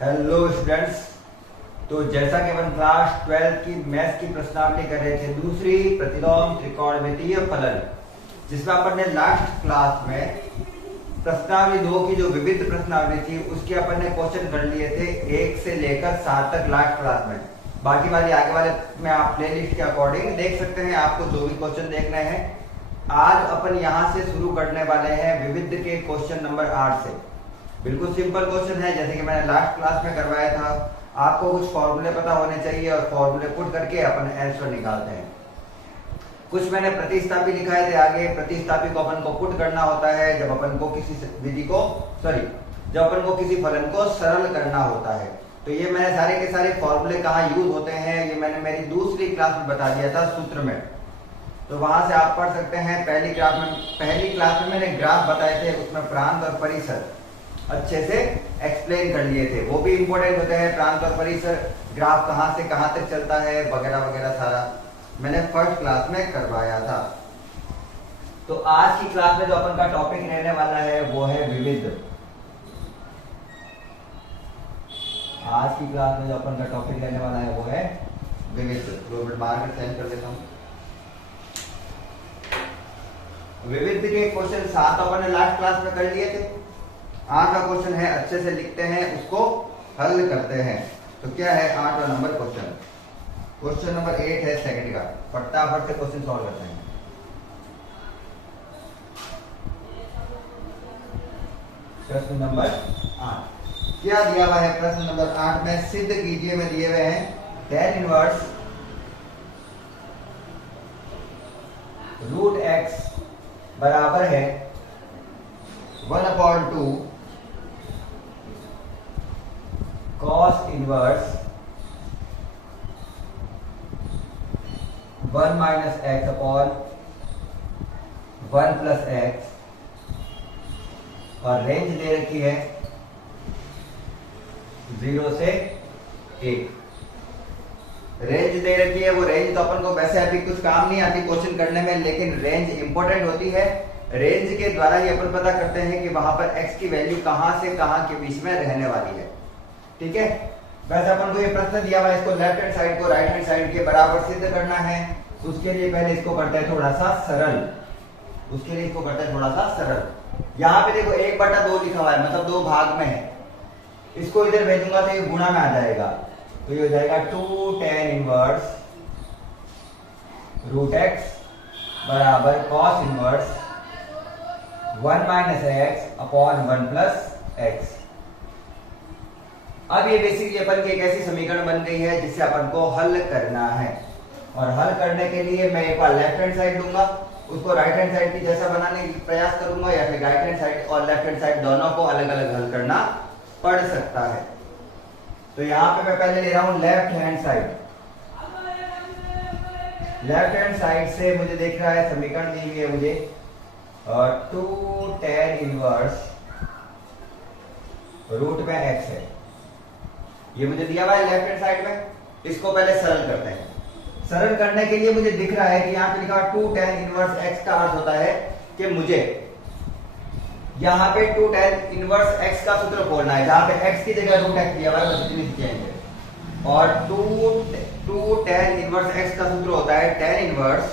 Hello students. तो जैसा कि अपन क्लास 12 की मैथ्स की प्रश्नावली कर रहे थे, दूसरी प्रतिलोम त्रिकोणमितीय फलन, जिसमें अपन ने लास्ट क्लास में प्रश्नावली 2 की जो विविध प्रश्नावली थी उसके अपन ने क्वेश्चन कर लिए थे 1 से लेकर 7 तक लास्ट क्लास में। बाकी वाली आगे वाले में आप प्लेलिस्ट के अकॉर्डिंग देख सकते हैं, आपको जो भी क्वेश्चन देखने हैं। आज अपन यहां से शुरू करने वाले हैं विविध के क्वेश्चन नंबर 8 से। बिल्कुल सिंपल क्वेश्चन है, जैसे कि मैंने लास्ट क्लास में करवाया था। आपको कुछ फॉर्मूले पता होने चाहिए और फॉर्मूले पुट करके अपन आंसर निकालते हैं। कुछ मैंने प्रतिस्थापी लिखाए थे, आगे प्रतिस्थापी को अपन को पुट करना होता है जब अपन को किसी विधि को जब अपन को किसी फलन को सरल करना होता है। तो ये मैंने सारे के सारे फॉर्मूले कहाँ यूज होते हैं ये मैंने मेरी दूसरी क्लास में बता दिया था सूत्र में, तो वहां से आप पढ़ सकते हैं। पहली क्लास में मैंने ग्राफ बताए थे, उसमें प्रांत और परिसर अच्छे से एक्सप्लेन कर लिए थे। वो भी इंपॉर्टेंट होते हैं, प्रांत और परिसर, ग्राफ कहां से कहां तक चलता है वगैरह वगैरह, सारा मैंने फर्स्ट क्लास में करवाया था। तो आज की क्लास में जो अपन का टॉपिक रहने वाला है वो है विविध। आज की क्लास में जो अपन का टॉपिक रहने वाला है वो है विविध। ग्लोबल मार्कर चेंज कर देता हूं। विविध के क्वेश्चन 7 अपन ने लास्ट क्लास में कर लिए थे। आज का क्वेश्चन है, अच्छे से लिखते हैं, उसको हल करते हैं। तो क्या है 8वां नंबर क्वेश्चन? क्वेश्चन नंबर 8 है सेकंड का। फटाफट से क्वेश्चन सॉल्व करते हैं। प्रश्न नंबर 8 क्या दिया हुआ है? प्रश्न नंबर 8 में सिद्ध कीजिए में दिए हुए हैं tan इनवर्स रूट x बराबर है 1/2 cos inverse 1 minus x upon 1 plus x, और रेंज दे रखी है 0 से 1। रेंज दे रखी है, वो रेंज तो अपन को वैसे अभी कुछ काम नहीं आती क्वेश्चन करने में, लेकिन रेंज इंपॉर्टेंट होती है। रेंज के द्वारा ही अपन पता करते हैं कि वहां पर x की वैल्यू कहां से कहां के बीच में रहने वाली है। ठीक है, वैसे अपन को ये प्रश्न दिया हुआ है, इसको लेफ्ट हैंड साइड को राइट हैंड साइड के बराबर सिद्ध करना है। उसके लिए पहले इसको करते हैं थोड़ा सा सरल। यहाँ पे देखो 1/2 लिखा हुआ है, मतलब 2 भाग में है। इसको इधर भेजूंगा तो ये गुणा में आ जाएगा, तो ये हो जाएगा 2 tan इनवर्स रूट x बराबर cos inverse 1 minus x upon 1 plus x. अब ये बेसिकली अपन की एक ऐसी समीकरण बन गई है जिससे अपन को हल करना है, और हल करने के लिए मैं एक बार लेफ्ट हैंड साइड दूंगा, उसको राइट हैंड साइड की जैसा बनाने की प्रयास करूंगा, या फिर राइट हैंड साइड और लेफ्ट हैंड साइड दोनों को अलग अलग हल करना पड़ सकता है। तो यहाँ पे मैं पहले ले रहा हूं left hand side. Left hand side से मुझे दिख रहा है समीकरण दी हुई है मुझे 2 tan इनवर्स रूट में x है, ये मुझे दिया हुआ है लेफ्ट हैंड साइड में। इसको पहले सरल करते हैं। सरल करने के लिए मुझे दिख रहा है कि यहाँ पे लिखा 2 tan इनवर्स x का अर्थ होता है कि मुझे यहाँ पे 2 tan इनवर्स x का सूत्र खोलना है, जहां पे x की जगह रूट x दिया हुआ है, बस इतनी सी चेंज है। और 2 tan इनवर्स x का सूत्र होता है tan inverse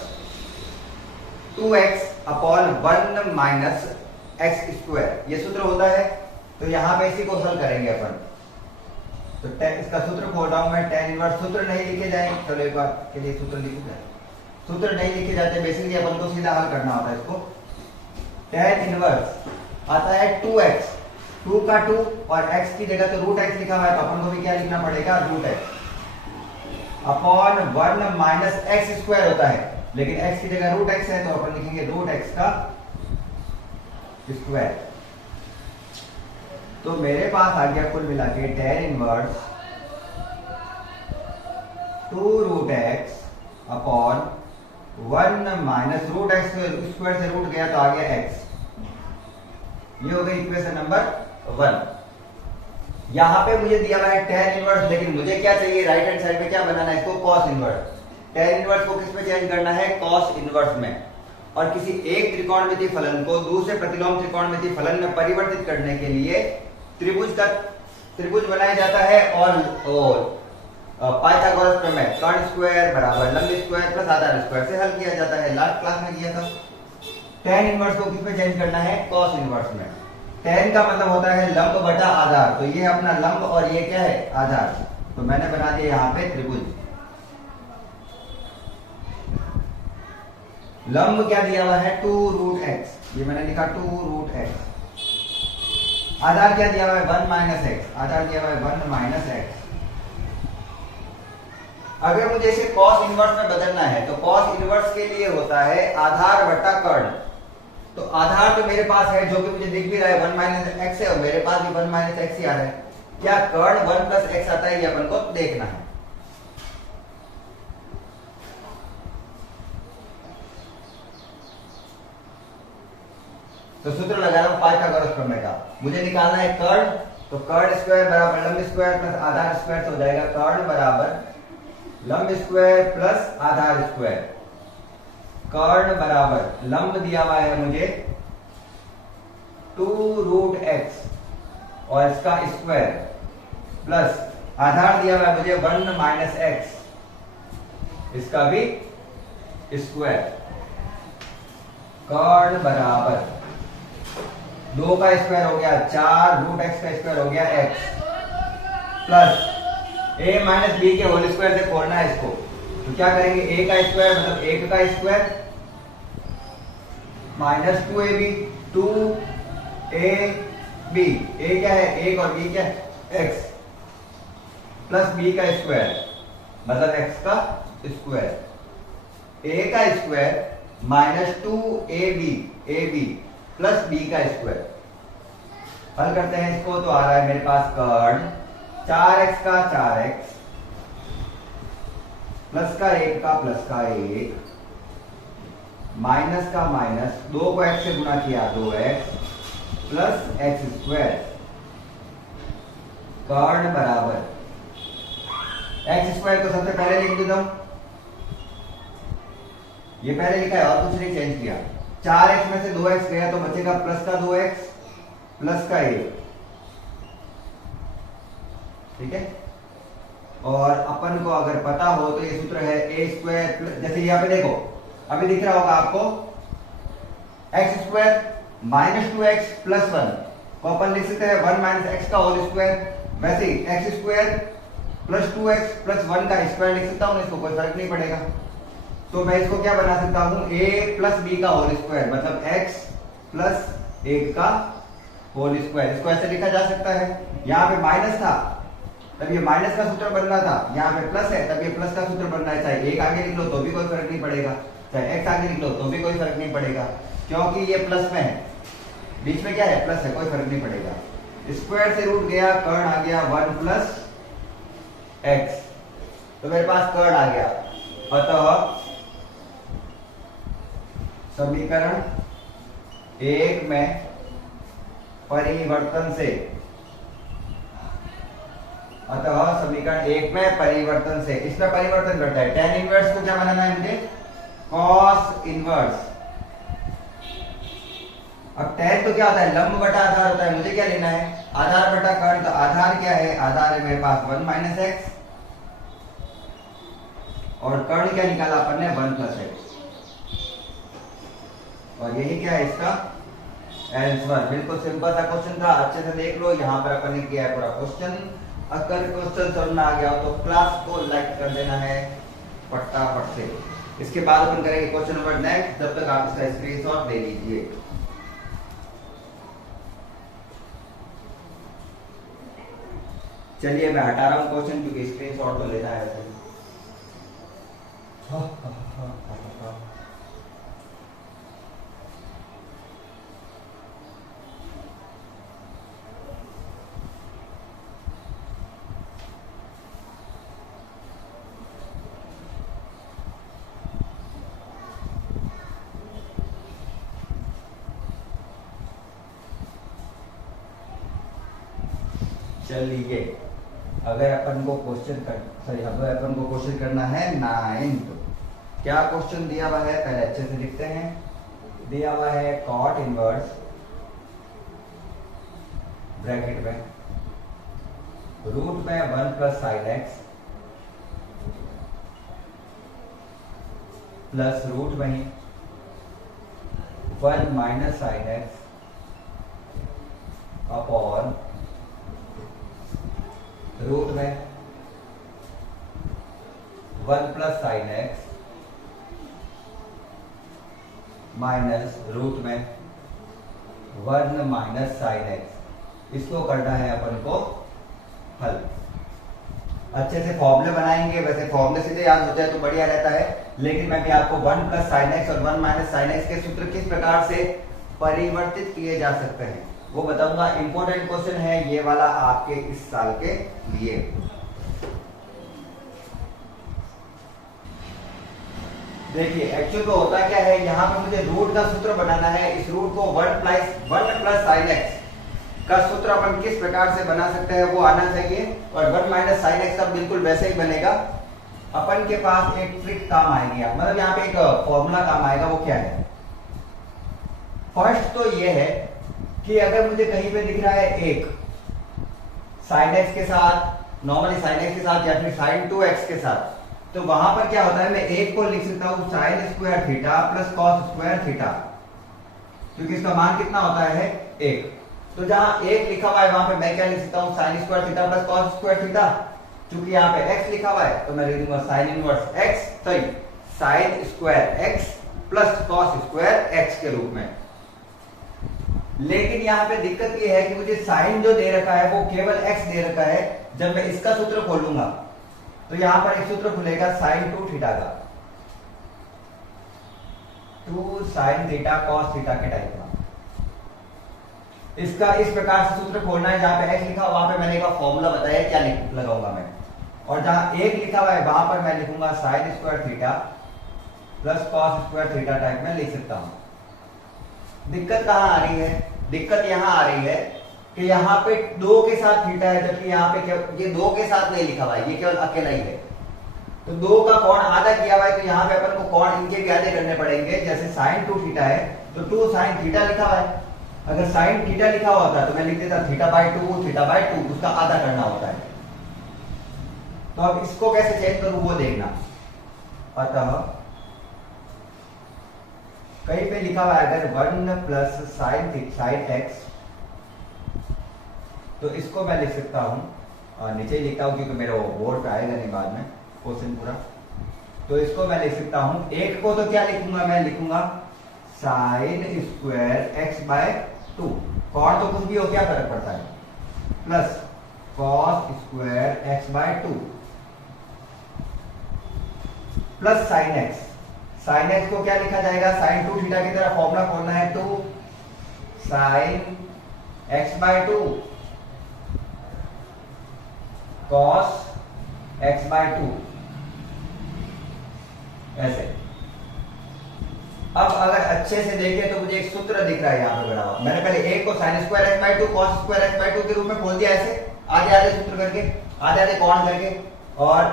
2x upon 1 minus x square, ये सूत्र होता है। तो यहाँ पे इसी को हल करेंगे अपन। तो इसका सूत्र खोल रहा हूं मैं। tan इनवर्स सूत्र नहीं लिखे जाएंगे, चलो एक बार के लिए सूत्र लिखे जाए। सूत्र नहीं लिखे जाते, बेसिकली अपन को सीधा हल करना होता है इसको। tan इनवर्स आता है 2x, 2 का 2 और x की जगह तो रूट x लिखा हुआ है, तो अपन को भी क्या लिखना पड़ेगा? Root x upon 1 minus x square होता है, लेकिन x की जगह रूट x है तो अपन लिखेंगे रूट x का स्क्वायर। तो मेरे पास आ गया कुल मिला के tan inverse 2 root x upon 1 minus root x square से रूट गया तो आ गया x। ये हो गई इक्वेशन नंबर 1। यहां पे मुझे दिया हुआ है tan इनवर्स, लेकिन मुझे क्या चाहिए? राइट हैंड साइड में क्या बनाना है इसको? cos inverse. tan इनवर्स को किस में चेंज करना है? cos इनवर्स में। और किसी एक त्रिकोणमितीय फलन को दूसरे प्रतिलोम त्रिकोणमितीय फलन में परिवर्तित करने के लिए त्रिभुज का त्रिभुज बनाया जाता है और पाइथागोरस प्रमेय कर्ण स्क्वायर बराबर लंब स्क्वायर प्लस आधार स्क्वायर से हल किया जाता है। लास्ट क्लास में किया था। tan इनवर्स को किस में चेंज करना है? cos इनवर्स में। tan का मतलब होता है लंब बटा आधार, तो ये अपना लंब और ये क्या है? आधार। तो मैंने बना दिया यहाँ पे त्रिभुज। लंब क्या दिया हुआ है? 2√x, ये मैंने लिखा 2√x। आधार क्या दिया हुआ है? 1 - x। आधार दिया हुआ है 1 - x। अगर मुझे इसे cos इनवर्स में बदलना है तो cos इनवर्स के लिए होता है आधार बटा कर्ण। तो आधार तो मेरे पास है जो कि मुझे दिख भी रहा है 1 - x है, और मेरे पास भी 1 - x ही आ रहा है। क्या कर्ण 1 + x आता है? ये अपन को देखना है। तो सूत्र लगा रहा हूं पाइथागोरस प्रमेय का। मुझे निकालना है कर्ण, तो कर्ण स्क्वायर बराबर लंब स्क्वायर प्लस आधार स्क्वायर तो हो जाएगा कर्ण बराबर लंब स्क्वायर प्लस आधार स्क्वायर। कर्ण बराबर लंब दिया हुआ है मुझे 2√x और इसका स्क्वायर प्लस आधार दिया हुआ है मुझे 1 - x, इसका भी स्क्वायर। कर्ण बराबर 2 का स्क्वायर हो गया 4√x का स्क्वायर हो गया x प्लस a - b के होल स्क्वायर से खोलना है इसको। तो क्या करेंगे? a का स्क्वायर मतलब 1 का square minus 2ab 2ab। a क्या है? 1 और b क्या है? x प्लस b का स्क्वायर मतलब x का स्क्वायर। a का square minus 2ab plus b का स्क्वायर। हल करते हैं इसको तो आ रहा है मेरे पास कर्ण 4x का 4x प्लस का 1 का प्लस का 1 माइनस का माइनस 2 को x से गुणा किया 2x प्लस x स्क्वायर। कर्ण बराबर x स्क्वायर को सबसे पहले लिख देता हूं, ये पहले लिखा है और कुछ नहीं चेंज किया। 4x में से 2x गया तो बचेगा प्लस का 2x प्लस का 1, ठीक है। और अपन को अगर पता हो तो ये सूत्र है a स्क्वायर, जैसे यहाँ पे देखो अभी दिख रहा होगा आपको x square minus 2x plus 1 को अपन लिख सकते हैं 1 - x का होल स्क्वायर। वैसे ही x square plus 2x plus 1 का स्क्वायर लिख सकता हूँ, इसको कोई फर्क नहीं पड़ेगा। तो मैं इसको क्या बना सकता हूँ? a प्लस b का होल स्क्वायर मतलब x प्लस 1 का होल स्क्वायर। इसको ऐसे लिखा जा सकता है। यहाँ पे माइनस था तब ये माइनस का सूत्र बन रहा था, यहाँ पे प्लस है तब ये प्लस का सूत्र बन रहा है। चाहे 1 आगे लिख लो तो भी कोई फर्क नहीं पड़ेगा, चाहे x आगे लिख लो तो भी कोई फर्क नहीं पड़ेगा, क्योंकि ये प्लस में है। बीच में क्या है? प्लस है, कोई फर्क नहीं पड़ेगा। स्क्वायर से रूट गया, कर्ण आ गया 1 प्लस x, तो मेरे पास कर्ण आ गया। अतः समीकरण 1 में परिवर्तन से, अतः समीकरण 1 में परिवर्तन से, इसमें परिवर्तन करता है। tan इनवर्स को क्या बनाना है मुझे? cos inverse. अब tan तो क्या होता है? लंब बटा आधार होता है। मुझे क्या लेना है? आधार बटा कर्ण। तो आधार क्या है? आधार है मेरे पास 1 - x और कर्ण क्या निकाला अपन ने? 1 + x। और यही क्या है इसका आंसर। बिल्कुल सिंपल सा क्वेश्चन था, अच्छे से देख लो। यहाँ पर अपन ने किया है पूरा क्वेश्चन। अगर क्वेश्चन समझ में आ गया हो तो क्लास को लाइक कर देना है फटाफट से। इसके बाद अपन करेंगे क्वेश्चन नंबर नेक्स्ट, जब तक आप इसका स्क्रीनशॉट ले लीजिए। चलिए मैं हटा रहा हूँ क्वेश्चन क्योंकि स्क्रीनशॉट तो लेना है वैसे। चलिए अगर अपन को क्वेश्चन करना है 9th, क्या क्वेश्चन दिया हुआ है पहले अच्छे से लिखते हैं। दिया हुआ है cot इनवर्स ब्रैकेट में रूट में 1 plus sine x plus root में 1 minus sine x upon root में 1 plus sine x minus root में 1 माइनस साइन एक्स। इसको करना है अपन को हल। अच्छे से फॉर्मूले बनाएंगे, वैसे फॉर्मूले सीधे याद होते हैं तो बढ़िया रहता है, लेकिन मैं भी आपको 1 प्लस साइन एक्स और 1 माइनस साइन एक्स के सूत्र किस प्रकार से परिवर्तित किए जा सकते हैं वो बताऊंगा। इंपॉर्टेंट क्वेश्चन है ये वाला आपके इस साल के लिए। देखिए एक्चुअल में होता क्या है, यहाँ पे मुझे रूट का सूत्र बनाना है। इस रूट को 1 प्लस साइन एक्स का सूत्र अपन किस प्रकार से बना सकते हैं वो आना चाहिए, और 1 माइनस साइन एक्स का बिल्कुल वैसे ही बनेगा। अपन के पास एक ट्रिक काम आएगी, मतलब यहाँ पे एक फॉर्मूला काम आएगा। वो क्या है, फर्स्ट तो ये है कि अगर मुझे कहीं पे दिख रहा है एक साइन एक्स के साथ, नॉर्मली साइन एक्स के साथ या फिर साइन 2x के साथ, तो वहां पर क्या होता है, मैं एक को लिख सकता हूं sign square theta plus cos square theta, क्योंकि इसका मान कितना होता है 1। तो जहां 1 लिखा हुआ है वहां पे मैं क्या लिख सकता हूं, sign square theta plus cos square theta. क्योंकि यहाँ पे x लिखा हुआ है तो मैं लिख दूंगा sine inverse x, sorry sine square x plus cos square x के रूप में। लेकिन यहाँ पे दिक्कत ये है कि मुझे साइन जो दे रखा है वो केवल x दे रखा है। जब मैं इसका सूत्र खोलूंगा तो यहां पर एक सूत्र खुलेगा साइन 2 थीटा का, 2 साइन थीटा कॉस थीटा के टाइप का। इसका इस प्रकार से सूत्र खोलना है। जहां पे x लिखा वहां पे मैंने का फॉर्मूला बताया क्या लगाऊंगा मैं, और जहां 1 लिखा हुआ है वहां पर मैं लिखूंगा sine square theta plus cos square theta type में लिख सकता हूं। दिक्कत कहां आ रही है, दिक्कत यहां आ रही है कि यहाँ पे 2 के साथ थीटा है, जबकि यहाँ पे ये 2 के साथ नहीं लिखा हुआ है, ये केवल अकेला ही है। तो 2 का कोण आधा किया हुआ है, तो यहाँ पे अपन को कोण इनके भी आधे करने पड़ेंगे। जैसे साइन 2 थीटा है तो 2 साइन थीटा लिखा हुआ है, अगर साइन थीटा लिखा होता तो मैं लिख देता थीटा बाई 2, थीटा बाई 2, उसका आधा करना होता है। तो अब इसको कैसे चेंज करूं वो देखना। अतः कहीं पे लिखा हुआ है अगर 1 प्लस साइन एक्स, तो इसको मैं लिख सकता हूं, नीचे ही लिखता हूं क्योंकि मेरा बोर्ड पे आएगा नहीं बाद में क्वेश्चन पूरा। तो इसको मैं लिख सकता हूं, एक को तो क्या लिखूंगा, मैं लिखूंगा sine square x by 2, cot तो कुछ भी हो क्या फर्क पड़ता है, plus cos square x by 2 plus sine x. Sine x को क्या लिखा जाएगा, साइन 2 थीटा की तरह फॉर्मूला खोलना है, 2 sine x by 2 cos x by 2 ऐसे। अब अगर अच्छे से देखें तो मुझे एक सूत्र दिख रहा है यहाँ पे बना हुआ। मैंने पहले एक को sine square x by 2 cos square x by 2 के रूप में खोल दिया, ऐसे आधे आधे सूत्र करके, आधे आधे कोण करके, और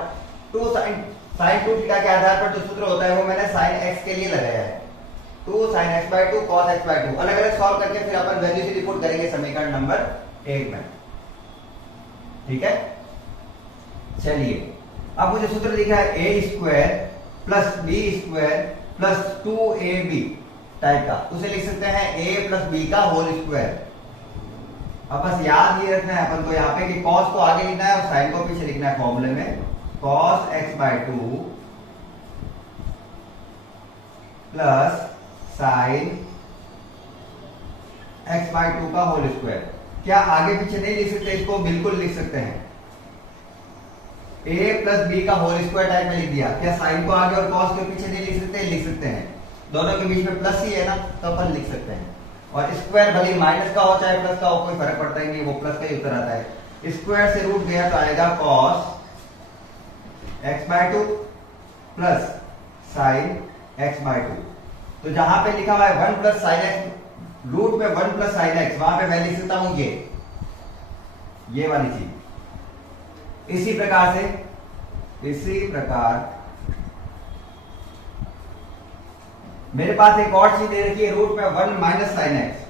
2 साइन 2 थीटा के आधार पर जो सूत्र होता है वो मैंने साइन x के लिए लगाया है, 2 sine x by 2 cos x by 2। अलग अलग सॉल्व करके फिर अपन वैल्यू से रिपोर्ट करेंगे समीकरण नंबर 1 में, ठीक है। चलिए अब मुझे सूत्र दिखा है A square plus B square plus 2ab type का, उसे लिख सकते हैं a प्लस बी का होल स्क्वायर। अब बस याद ये रखना है अपन को यहाँ पे कि cos को आगे लिखना है और sin को पीछे लिखना है फॉर्मूले में, cos x by 2 plus sin x by 2 का होल स्क्वायर। क्या आगे पीछे नहीं लिख सकते, इसको बिल्कुल लिख सकते हैं। a प्लस बी का होल स्क्वायर टाइप में लिख दिया, क्या साइन को आगे और कॉस के पीछे नहीं लिख सकते, लिख सकते हैं। दोनों के बीच में प्लस ही है ना, तो अपन लिख सकते हैं। और स्क्वायर भले माइनस का हो चाहे प्लस का हो, कोई फर्क पड़ता ही नहीं, वो प्लस का ही उत्तर आता है। स्क्वायर से रूट गया तो आएगा cos x by 2 plus sine x by 2। तो जहां पे लिखा हुआ है 1 प्लस साइन एक्स, रूट में 1 प्लस साइन एक्स, वहां पे मैं लिख सकता हूं ये वाली चीज। इसी प्रकार मेरे पास एक और चीज दे रखी है, रूट में 1 minus sine X.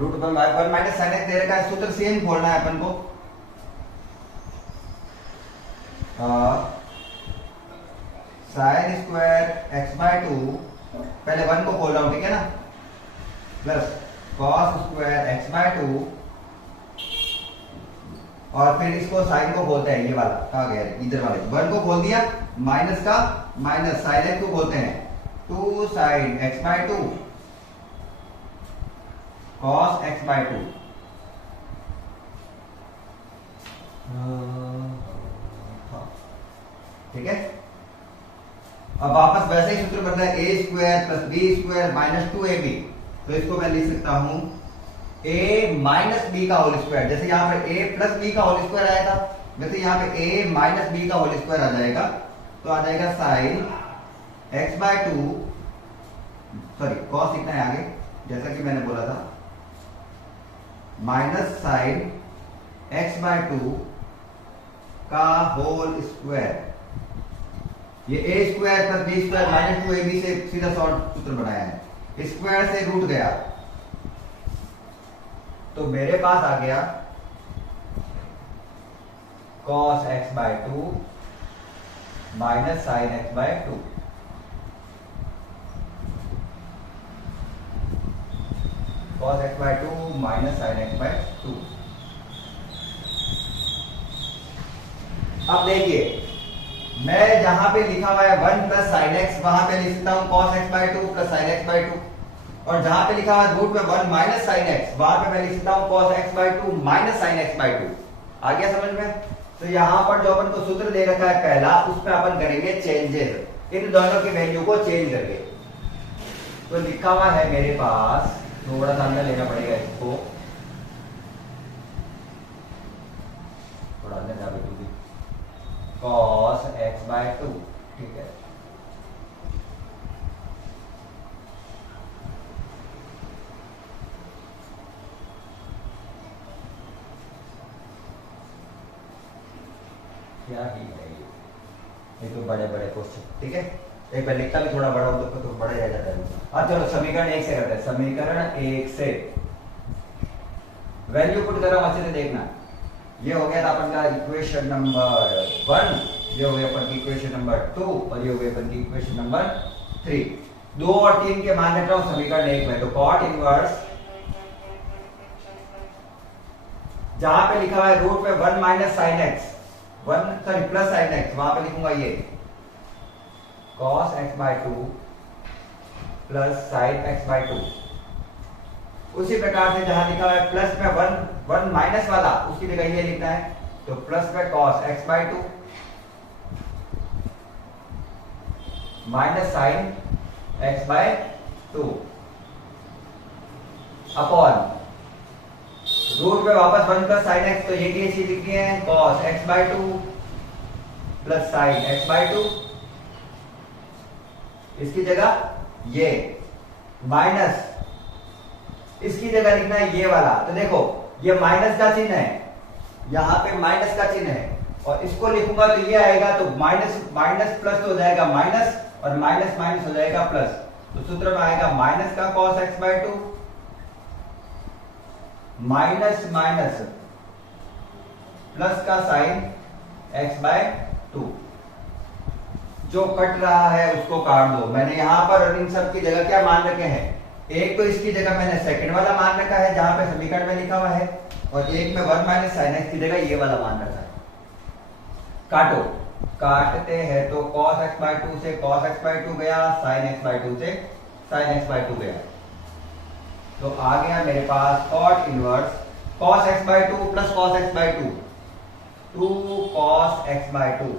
Root one minus sine X दे रखा है, सूत्र सेम खोलना है अपन को। Sine square x by two, पहले वन को खोल रहा हूं, ठीक है ना, plus cos square x by two, और फिर इसको साइन को खोलते हैं, ये वाला कहा गया है, इधर वाले वन को खोल दिया, माइनस का माइनस साइन एक्स को खोलते हैं, two sine x by two cos X by two. ठीक है, अब वापस वैसे ही सूत्र बनता है A square plus B square minus two A B, तो इसको मैं लिख सकता हूं a माइनस बी का होल स्क्वायर, जैसे यहां पर a प्लस बी का होल स्क्वायर आया था, वैसे यहां पे a माइनस बी का होल स्क्वायर आ जाएगा, तो आ जाएगा sine x by two, sorry cos लिखना है आगे, जैसा कि मैंने बोला था, minus sine x by two का होल स्क्वायर, ये a square plus B square minus two A B से सीधा शॉर्ट सूत्र बनाया है, स्क्वायर से रूट गया, तो मेरे पास आ गया cos x by two minus sine x by two. cos x by two minus sine x by two. अब देखिए, मैं जहां पे लिखा हुआ है वन प्लस साइन एक्स, वहां पे लिख सकता हूं cos x by two plus sine x by two, और जहां पे लिखा हुआ है रूट में वन माइनस साइन एक्स, वहां पे मैं लिख सकता हूं cos x by two minus sine x by two. आ गया समझ में? तो यहां पर जो अपन को सूत्र दे रखा है पहला, उसमें अपन करेंगे चेंजेस, इन दोनों की वैल्यू को चेंज करके। तो लिखा हुआ है मेरे पास, थोड़ा सा अंदर लेना पड़ेगा इसको, थोड़ा अंदर जा बेटूगी, cos x बाय टू, ठीक है, क्या ही है ये तो बड़े बड़े क्वेश्चन, ठीक है, एक बार लिखता भी थोड़ा बड़ा हो तो बड़ा ही आ जाता है। अब चलो समीकरण एक से करते हैं, समीकरण एक से वैल्यू पुट करो, अच्छे से देखना, ये हो गया था अपन का इक्वेशन नंबर 1, ये हो गया अपन की इक्वेशन नंबर 2, और ये हो गया अपन की इक्वेशन नंबर 3। 2 और 3 के मान रख रहा हूं समीकरण एक में, तो कॉट इनवर्स, जहां पे लिखा हुआ है रूट में one minus sine x, one sorry plus sine x, वहां पे लिखूंगा ये cos x by two plus sine x by to. उसी प्रकार से जहां लिखा हुआ है प्लस में वन वन माइनस वाला, उसकी जगह ये लिखना है, तो प्लस में cos x by two minus sine x by two upon root में वापस वन प्लस साइन एक्स, तो ये चीज लिखनी है cos x by two plus sine x by to, इसकी जगह ये माइनस, इसकी जगह लिखना है ये वाला, तो देखो ये माइनस का चिन्ह है, यहां पे माइनस का चिन्ह है, और इसको लिखूंगा तो ये आएगा, तो माइनस माइनस प्लस तो हो जाएगा माइनस, और माइनस माइनस हो जाएगा प्लस, तो सूत्र में आएगा माइनस का cos x by two minus minus plus का साइन x बाय टू। जो कट रहा है उसको काट दो, मैंने यहां पर इन सब की जगह क्या मान रखे हैं, एक तो इसकी जगह मैंने सेकंड वाला मान रखा है जहां पे समीकरण में लिखा हुआ है, और एक में वन माइनस साइन एक्स की जगह ये वाला मान रखा है। काटो, काटते हैं तो cos x बाय टू से cos x बाय टू गया, sin x बाय टू से sin x बाय टू गया, तो आ गया मेरे पास cot inverse cos x by two plus cos x by to, 2 cos x by to,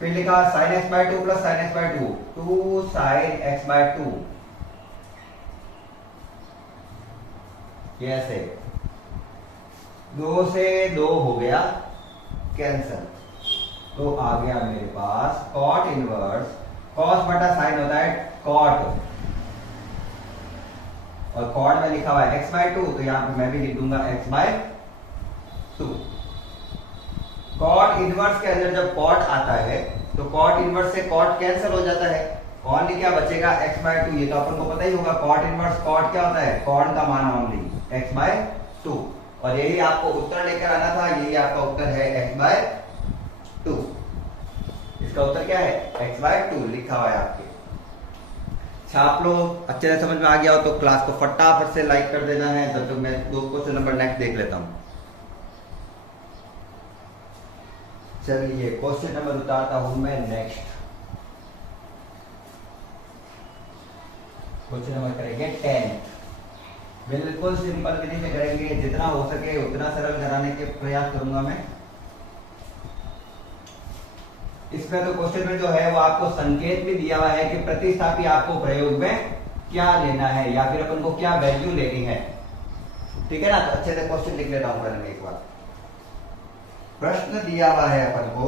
फिर लिखा sin x by two plus sin x by to, 2 sin x by to, कैसे 2 से 2 हो गया कैंसल, तो आ गया मेरे पास cot इनवर्स, cos बटा sin होता है cot, और cot में लिखा हुआ है x बाय टू, तो यहां पे मैं भी लिख दूंगा x by to. cot inverse के अंदर जब cot आता है तो cot इनवर्स से cot कैंसिल हो जाता है, ओनली क्या बचेगा x बाय 2। ये तो अपन को पता ही होगा, कॉट इनवर्स कॉट क्या होता है, कॉट का मान ओनली x बाय 2। और यही आपको उत्तर लेकर आना था, यही आपका उत्तर है x बाय 2। इसका उत्तर क्या है, x बाय 2 लिखा हुआ है आपके। छाप लो, अच्छे से समझ में आ गया हो तो क्लास को फटाफट से लाइक कर देना है। तब तक मैं 2 क्वेश्चन नंबर नेक्स्ट देख लेता हूं। चलिए क्वेश्चन नंबर उतारता हूं मैं नेक्स्ट। क्वेश्चन नंबर करेंगे 10। बिल्कुल सिंपल विधि से करेंगे, जितना हो सके उतना सरल कराने के प्रयास करूंगा मैं। इसमें तो क्वेश्चन में जो है वो आपको संकेत भी दिया हुआ है कि प्रतिस्थापी आपको प्रयोग में क्या लेना है या फिर अपन को क्या वैल्यू लेनी है। ठीक है ना, तो अच्छे से क्वेश्चन लिख लेता हूं पहले एक बार। प्रश्न दिया हुआ है अपन को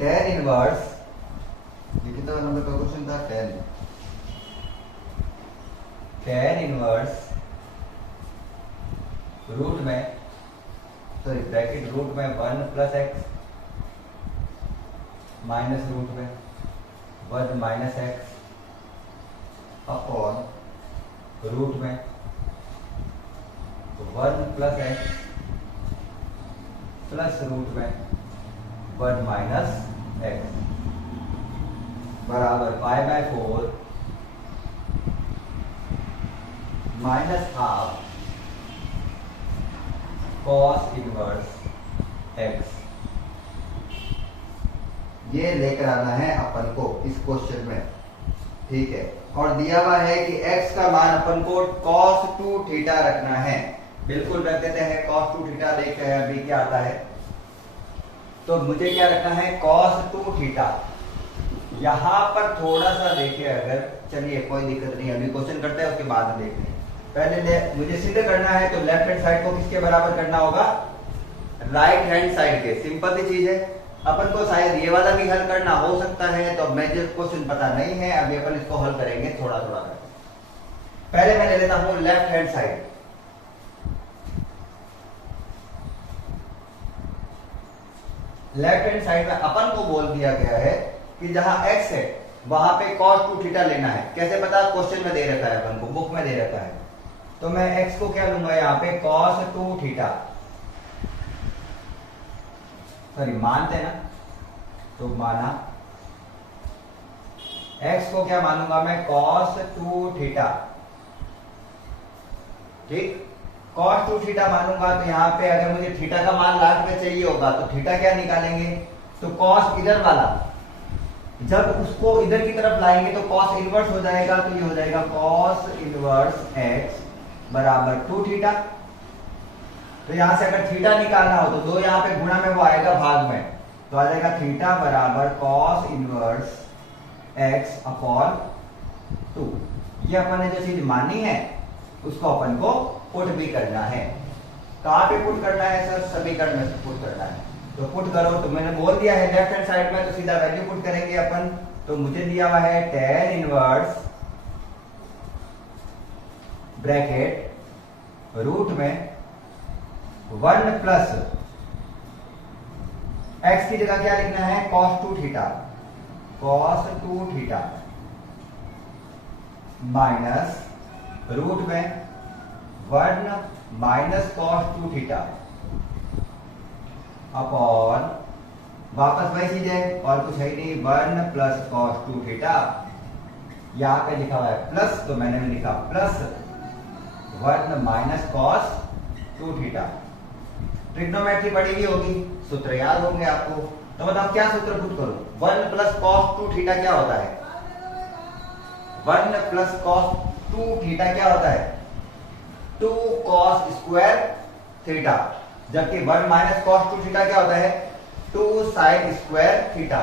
tan इनवर्स, ये कितना नंबर का क्वेश्चन था, 10। tan इनवर्स रूट में, सॉरी ब्रैकेट रूट में 1 प्लस एक्स माइनस रूट में 1 माइनस एक्स अपॉन रूट में 1 प्लस एक्स प्लस रूट में 1 माइनस एक्स बराबर pi by 4 minus half cos inverse x. ये लेकर आना है अपन को इस क्वेश्चन में। ठीक है, और दिया हुआ है कि x का मान अपन को cos 2 थीटा रखना है। बिल्कुल रख देते हैं cos 2 थीटा। देखते हैं अभी क्या आता है। तो मुझे क्या रखना है, cos 2 थीटा। यहां पर थोड़ा सा देखिए, अगर चलिए कोई दिक्कत नहीं, अभी क्वेश्चन करते हैं उसके बाद देखते हैं। पहले मुझे सीधे करना है तो लेफ्ट हैंड साइड को किसके बराबर करना होगा, राइट हैंड साइड के। सिंपल सी चीज है। अपन को शायद ये वाला भी हल करना हो सकता है, तो मेजर क्वेश्चन पता नहीं है, अभी अपन इसको हल करेंगे थोड़ा थोड़ा करके। पहले मैं ले लेता हूं left hand side. Left hand side में अपन को बोल दिया गया है कि जहां x है वहां पे cos 2 थीटा लेना है। कैसे पता, क्वेश्चन में दे रखा है, अपन को बुक में दे रखा है। तो मैं x को क्या लूंगा यहाँ पे, cos 2 थीटा, सॉरी मानते ना, तो माना x को क्या मानूंगा मैं, cos 2 थीटा। ठीक, cos 2 थीटा मानूंगा तो यहाँ पे अगर मुझे थीटा का मान लास्ट में चाहिए होगा तो थीटा क्या निकालेंगे, तो cos इधर वाला, जब उसको इधर की तरफ लाएंगे तो cos इनवर्स हो जाएगा। तो ये हो जाएगा cos इनवर्स x बराबर 2 थीटा। तो यहां से अगर थीटा निकालना हो तो 2 यहाँ पे गुणा में वो आएगा भाग में, तो आ जाएगा थीटा बराबर cos इनवर्स x अपॉन 2। ये अपन ने जो चीज मानी है उसको अपन को पुट भी करना है। कहां पे पुट करना है सर, समीकरण में पुट करना है। तो पुट करो, तो मैंने बोल दिया है लेफ्ट हैंड साइड में, तो सीधा वैल्यू पुट करेंगे अपन। तो मुझे दिया हुआ है tan इनवर्स ब्रैकेट रूट में 1 प्लस x की जगह क्या लिखना है, cos 2 theta, cos 2 theta minus root में 1 माइनस cos 2 थीटा अपॉन वापस वही चीज है और कुछ है नहीं, 1 प्लस cos 2 थीटा। यहां पे लिखा हुआ है प्लस, तो मैंने भी लिखा plus 1 minus cos 2 theta. Trigonometry पढ़ी हुई होगी, सूत्र याद होंगे आपको। तो बताओ क्या सूत्र पुट करूं, 1 प्लस cos 2 थीटा क्या होता है, 1 प्लस cos 2 थीटा क्या होता है, 2 cos स्क्वायर थीटा। जबकि 1 माइनस cos 2 थीटा क्या होता है, 2 sin स्क्वायर थीटा।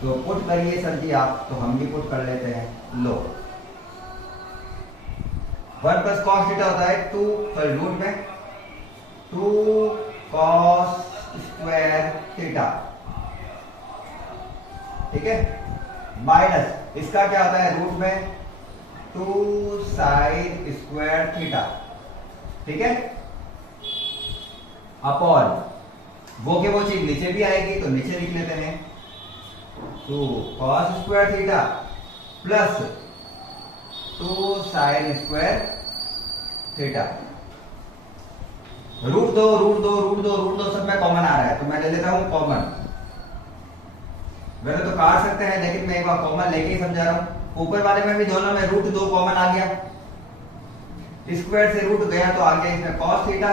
तो पुट करिए सर जी आप, तो हम भी पुट कर लेते हैं। लो 1 प्लस cos थीटा होता है 2, सॉरी रूट में 2 cos स्क्वायर थीटा। ठीक है, माइनस इसका क्या होता है, रूट में 2 sin स्क्वायर थीटा। ठीक है, अपॉन वो के वो चीज नीचे भी आएगी, तो नीचे लिख लेते हैं। 2 cos square theta plus 2 sine square theta. Root दो सब में कॉमन आ रहा है, तो मैं ले लेता हूं कॉमन। वैसे तो काट सकते हैं, लेकिन मैं एक बार कॉमन लेके ही समझा रहा हूं। ऊपर वाले में भी दोनों में रूट 2 कॉमन आ गया, स्क्वायर से रूट गया तो आ गया इसमें cos थीटा,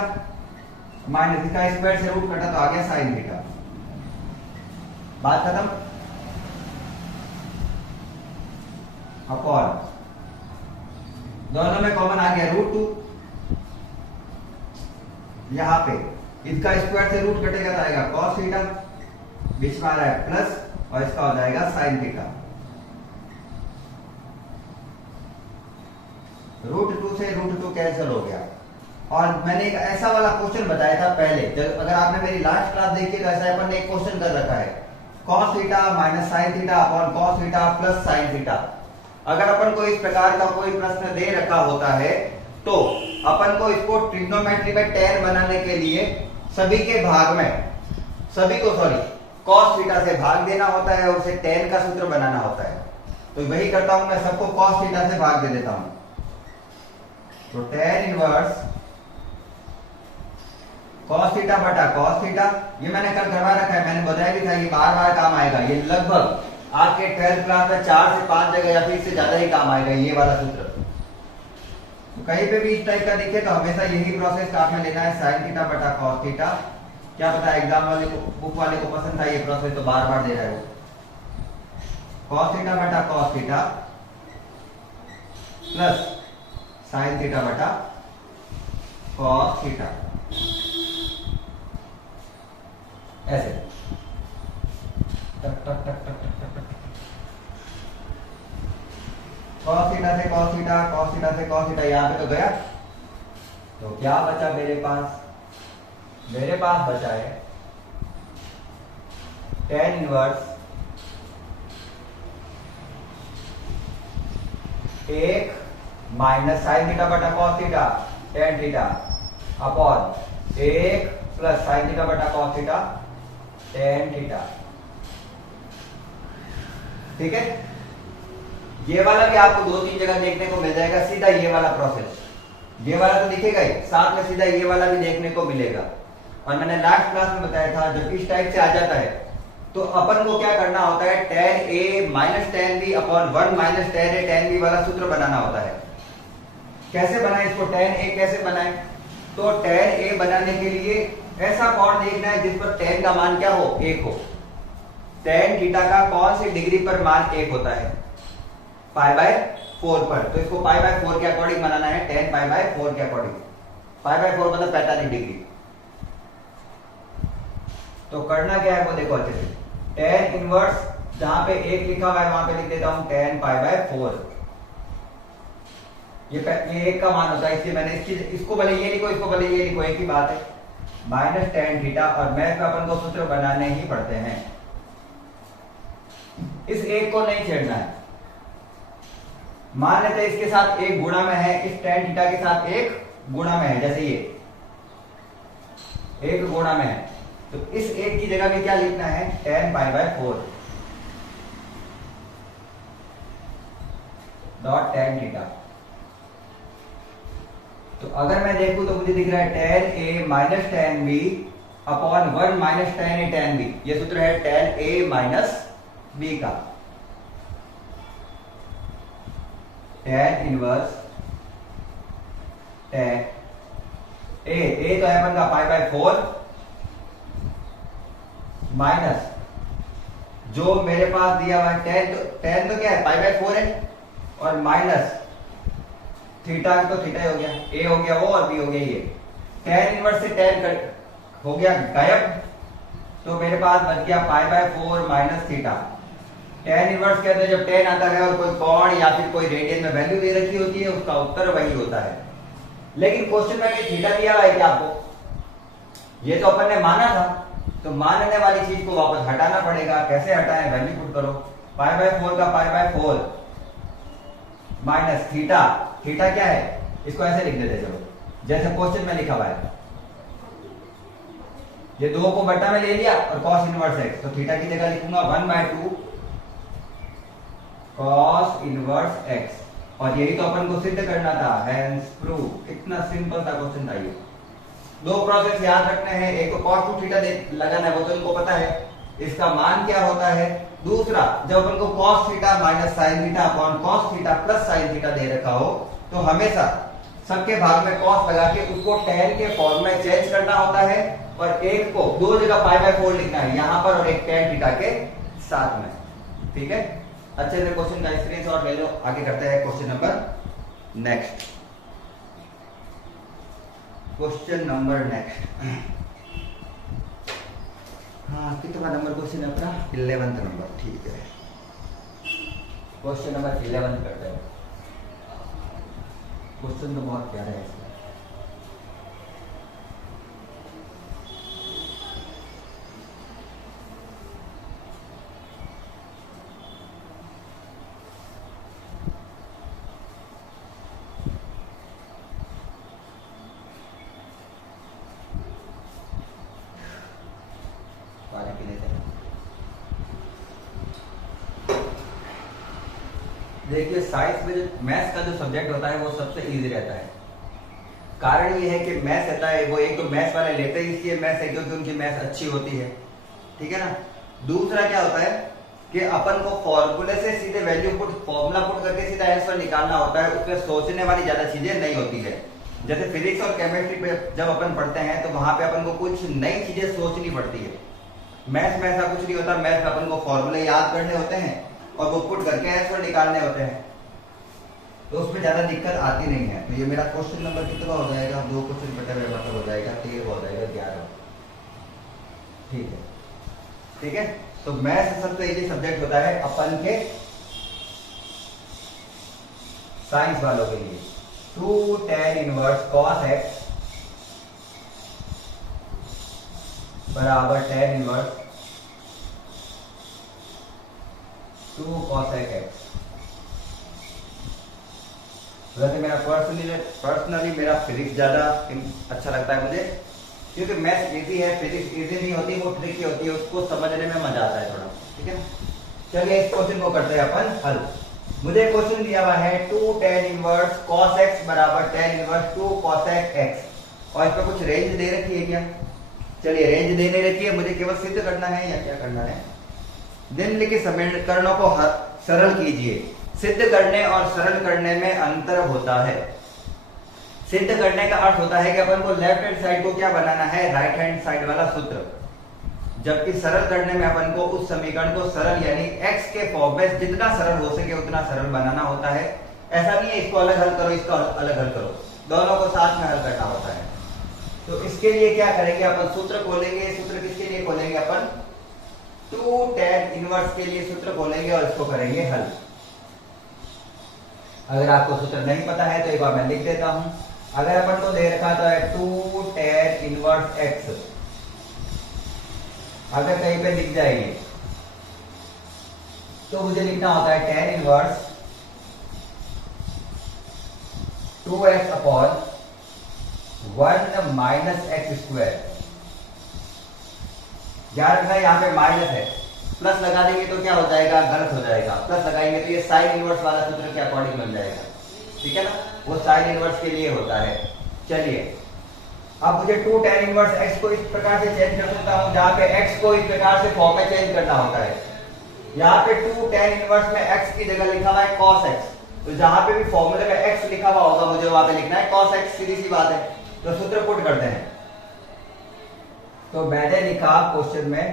माइनस इसका स्क्वायर से रूट कटा तो आ गया साइन थीटा। बात खत्म। अपॉन दोनों में कॉमन आ गया रूट 2, यहां पे इसका स्क्वायर से रूट कटेगा तो आएगा cos थीटा, बीच में आ रहा है प्लस, और इसका हो जाएगा साइन थीटा। रूट 2 से रूट 2 कैंसिल हो गया। और मैंने एक ऐसा वाला क्वेश्चन बताया था पहले, जब अगर आपने मेरी लास्ट क्लास देखी तो ऐसा अपन ने एक क्वेश्चन कर रखा है, cos theta minus sine theta upon cos theta plus sine theta. अगर अपन को इस प्रकार का कोई प्रश्न दे रखा होता है तो अपन को इसको ट्रिग्नोमेट्री में tan बनाने के लिए सभी के भाग में cos थीटा से भाग देना होता है और उसे tan का सूत्र बनाना होता है। तो वही करता हूं मैं, सबको cos थीटा से भाग दे देता हूं। तो tan इनवर्स cos थीटा बटा cos थीटा, ये मैंने कल करवा रखा है, मैंने बताया भी था, ये बार बार काम आएगा। ये लगभग आपके 12th क्लास में 4 से 5 जगह या फिर इससे ज्यादा ही काम आएगा ये वाला सूत्र। तो कहीं पे भी इस टाइप का दिखे तो हमेशा यही प्रोसेस आप में लेना है, sin थीटा बटा cos थीटा। क्या पता एग्जाम वाले को, बुक वाले को पसंद था ये प्रोसेस तो बार बार दे रहा है वो। cos थीटा बटा cos theta plus sin theta बटा cos थीटा, ऐसे टक टक टक टक टक टक। cos थीटा से cos थीटा, cos थीटा से cos थीटा, यहां पे तो गया। तो क्या बचा मेरे पास? मेरे पास बचा है tan inverse 1 minus sine theta बटा cos theta tan theta upon 1 plus sine theta बटा cos थीटा tan थीटा। ठीक है, ये वाला भी आपको 2-3 जगह देखने को मिल जाएगा, सीधा ये वाला प्रोसेस। ये वाला तो दिखेगा ही, साथ में सीधा ये वाला भी देखने को मिलेगा। और मैंने लास्ट क्लास में बताया था, जब इस टाइप से आ जाता है तो अपन को क्या करना होता है, tan a minus tan b upon 1 minus tan a tan b वाला सूत्र बनाना होता है। कैसे बनाए इसको, tan a कैसे बनाए? तो tan a बनाने के लिए ऐसा कोण देखना है जिस पर tan का मान क्या हो, 1 हो। tan थीटा का कौन सी डिग्री पर मान 1 होता है? पाई बाय 4 पर। तो इसको पाई बाय 4 के अकॉर्डिंग बनाना है, tan पाई बाय 4 के अकॉर्डिंग। पाई बाय 4 मतलब 45 डिग्री। तो करना क्या है वो देखो अच्छे से, tan इनवर्स जहां पे 1 लिखा हुआ है वहां पे लिख देता हूं tan पाई बाय 4। ये 1 का मान होता है, इसलिए मैंने इसको भले ये लिखो, इसको भले ये लिखो, एक ही बात है। माइनस tan थीटा, और मैथ में अपन को सूत्र बनाने ही पड़ते हैं। इस 1 को नहीं छेड़ना है। मान लेते इसके साथ 1 गुणा में है, इस tan थीटा के साथ 1 गुणा में है, जैसे ये 1 गुणा में है, तो इस 1 की जगह में क्या लिखना है, tan pi by 4 dot tan theta. तो अगर मैं देखूं तो मुझे दिख रहा है tan a minus tan b upon 1 minus tan a tan b। ये सूत्र है tan a माइनस b का। tan इनवर्स tan a तो है अपन का पाई बाय 4 माइनस जो मेरे पास दिया हुआ है tan तो क्या है, पाई बाय 4 है, और माइनस थीटा तो थीटा ही हो गया, a हो गया वो और b हो गया ये। tan इनवर्स से tan हो गया गायब, तो मेरे पास बच गया pi by 4 minus theta. tan inverse कहते हैं जब tan आता है और कोई कोण या फिर कोई रेडियन में वैल्यू दे रखी होती है, उसका उत्तर वही होता है। लेकिन क्वेश्चन में थीटा दिया हुआ है क्या आपको, ये तो अपन ने माना था, तो मानने वाली चीज को वापस हटाना पड़ेगा। कैसे हटाएं, वैल्यू पुट करो, पाई बाय 4 का pi by 4 minus theta. Theta क्या है, इसको ऐसे लिख देते चलो, जैसे क्वेश्चन में लिखा हुआ है। ये 2 को बट्टा में ले लिया और cos इनवर्स x, तो थीटा की जगह लिखूंगा 1/2 cos इनवर्स x, और यही तो अपन को सिद्ध करना था, hence prove। कितना सिंपल सा क्वेश्चन था ये। दो प्रोसेस याद रखने हैं, एक तो cos 2 थीटा लगाना है, वो तो इनको पता है, इसका मान क्या होता है। दूसरा, जब अपन को cos theta minus sine theta upon cos theta plus sine theta दे रखा हो, तो हमेशा सबके भाग में cos लगा के उसको tan के फॉर्म में चेंज करना होता है, और एक को दो जगह π/4 लिखना है यहां पर और एक tan थीटा के साथ में। ठीक है, अच्छे से क्वेश्चन का स्क्रीनशॉट ले लो। आगे करते हैं question number next. Question number next, हाँ कितना नंबर क्वेश्चन है अपना? 11th number. ठीक है, क्वेश्चन नंबर 11 करते हैं। क्वेश्चन तो बहुत प्यारा है इसमें। देखिए साइंस में जो मैथ्स का जो सब्जेक्ट होता है वो सबसे इजी रहता है। कारण ये है कि मैथ्स रहता है, वो एक तो मैथ्स वाले लेते ही इसलिए मैथ्स है क्योंकि उनकी मैथ्स अच्छी होती है। ठीक है ना। दूसरा क्या होता है कि अपन को फॉर्मूले से सीधे वैल्यू पुट, फॉर्मूला पुट करके सीधा आंसर निकालना होता है, उसमें सोचने वाली ज्यादा चीजें नहीं होती है। जैसे फिजिक्स और केमिस्ट्री पे जब अपन पढ़ते हैं तो वहां पे अपन को कुछ नई चीजें सोचनी पड़ती है। मैथ्स में ऐसा कुछ नहीं होता, मैथ्स में अपन को फॉर्मूले याद करने होते हैं और वो पुट करके आंसर निकालने होते हैं, तो उसमें ज्यादा दिक्कत आती नहीं है। तो ये मेरा क्वेश्चन नंबर कितना हो जाएगा? 2 क्वेश्चन बटे हुए मतलब हो जाएगा 13 हो जाएगा 11। ठीक है, ठीक है। तो मैथ्स सबसे इजी सब्जेक्ट होता है अपन के साइंस वालों के लिए। 2 tan इनवर्स cos x बराबर tan इनवर्स 2 cosec x। वैसे मेरा पर्सनली मेरा फिजिक्स ज्यादा अच्छा लगता है मुझे, क्योंकि मैथ्स इजी है, फिजिक्स इजी नहीं होती, वो ट्रिकी होती है, उसको समझने में मजा आता है थोड़ा। ठीक है, चलिए इस क्वेश्चन को करते हैं अपन हल। मुझे क्वेश्चन दिया हुआ है 2 tan इनवर्स cos x बराबर tan इनवर्स 2 cosec x, और इस पर कुछ रेंज दे रखी है क्या? चलिए रेंज देने रखी है, मुझे केवल सिद्ध करना है या क्या करना है? निम्नलिखित समीकरणों को सरल कीजिए। सिद्ध करने और सरल करने में अंतर होता है। सिद्ध करने का अर्थ होता है कि अपन को लेफ्ट हैंड साइड को क्या बनाना है? राइट हैंड साइड वाला सूत्र। जबकि सरल करने में अपन को उस समीकरण को सरल यानी x के फॉर्म में जितना सरल हो सके उतना सरल बनाना होता है। ऐसा नहीं है इसको अलग हल करो इसको अलग हल करो, दोनों को साथ में हल करना होता है। तो इसके लिए क्या करेंगे अपन? सूत्र खोलेंगे। सूत्र किसके लिए खोलेंगे अपन? 2 tan इनवर्स के लिए सूत्र खोलेंगे और इसको करेंगे हल। अगर आपको सूत्र नहीं पता है तो एक बार मैं लिख देता हूं। अगर अपन को दे रखा था 2 tan इनवर्स x, अगर कहीं पे लिख जाएंगे तो मुझे लिखना होता है tan inverse 2x upon 1 minus x square. याद रखना यहाँ पे माइनस है, प्लस लगा देंगे तो क्या हो जाएगा? गलत हो जाएगा। प्लस लगाएंगे तो ये साइन इनवर्स वाला सूत्र के अकॉर्डिंग बन जाएगा। ठीक है ना, वो साइन इनवर्स के लिए होता है। चलिए अब मुझे 2 tan इनवर्स x को इस प्रकार से चेंज कर सकता हूं, जहां पे x को इस प्रकार से फॉर्म में चेंज करना होता है। यहाँ पे 2 tan इनवर्स में x की जगह लिखा हुआ है cos x, तो जहां पे भी फॉर्मूले में x लिखा हुआ होगा मुझे वहां पे लिखना है cos x, सीधी सी बात है। तो सूत्र पुट करते हैं। तो मैंने लिखा क्वेश्चन में,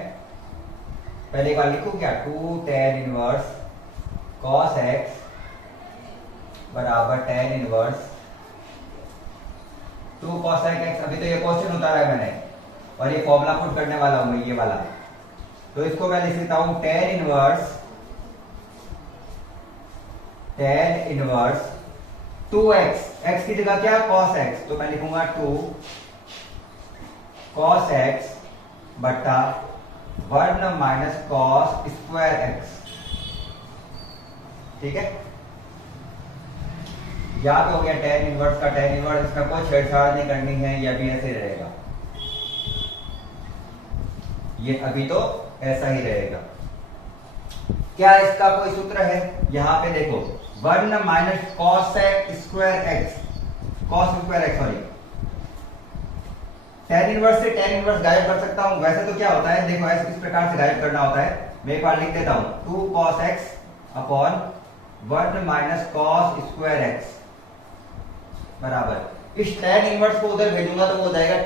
पहले एक बार लिखूं क्या? 2 tan इनवर्स cos x बराबर tan इनवर्स 2 cosec x। अभी तो ये क्वेश्चन उतारा है मैंने और ये फॉर्मूला पुट करने वाला हूं मैं, ये वाला। तो इसको मैं लिख लेता हूं tan इनवर्स 2x, x की जगह क्या? cos x, तो मैं लिखूंगा 2 cos x बटा 1 माइनस cos स्क्वायर x। ठीक है, याद हो गया tan इनवर्स का tan इनवर्स, इसका कोई छेड़छाड़ नहीं करनी है, ये अभी ऐसे रहेगा, ये अभी तो ऐसा ही रहेगा। क्या इसका कोई सूत्र है? यहाँ पे देखो 1 minus cosec square x, cos square x, sorry, tan inverse से tan इनवर्स गायब कर सकता हूं। वैसे तो क्या होता है, देखो ऐसे किस प्रकार से गायब करना होता है, मैं एक बार लिख देता हूं, 2 cos x upon 1 minus cos square x बराबर, इस tan इनवर्स को उधर भेजूंगा तो वो हो जाएगा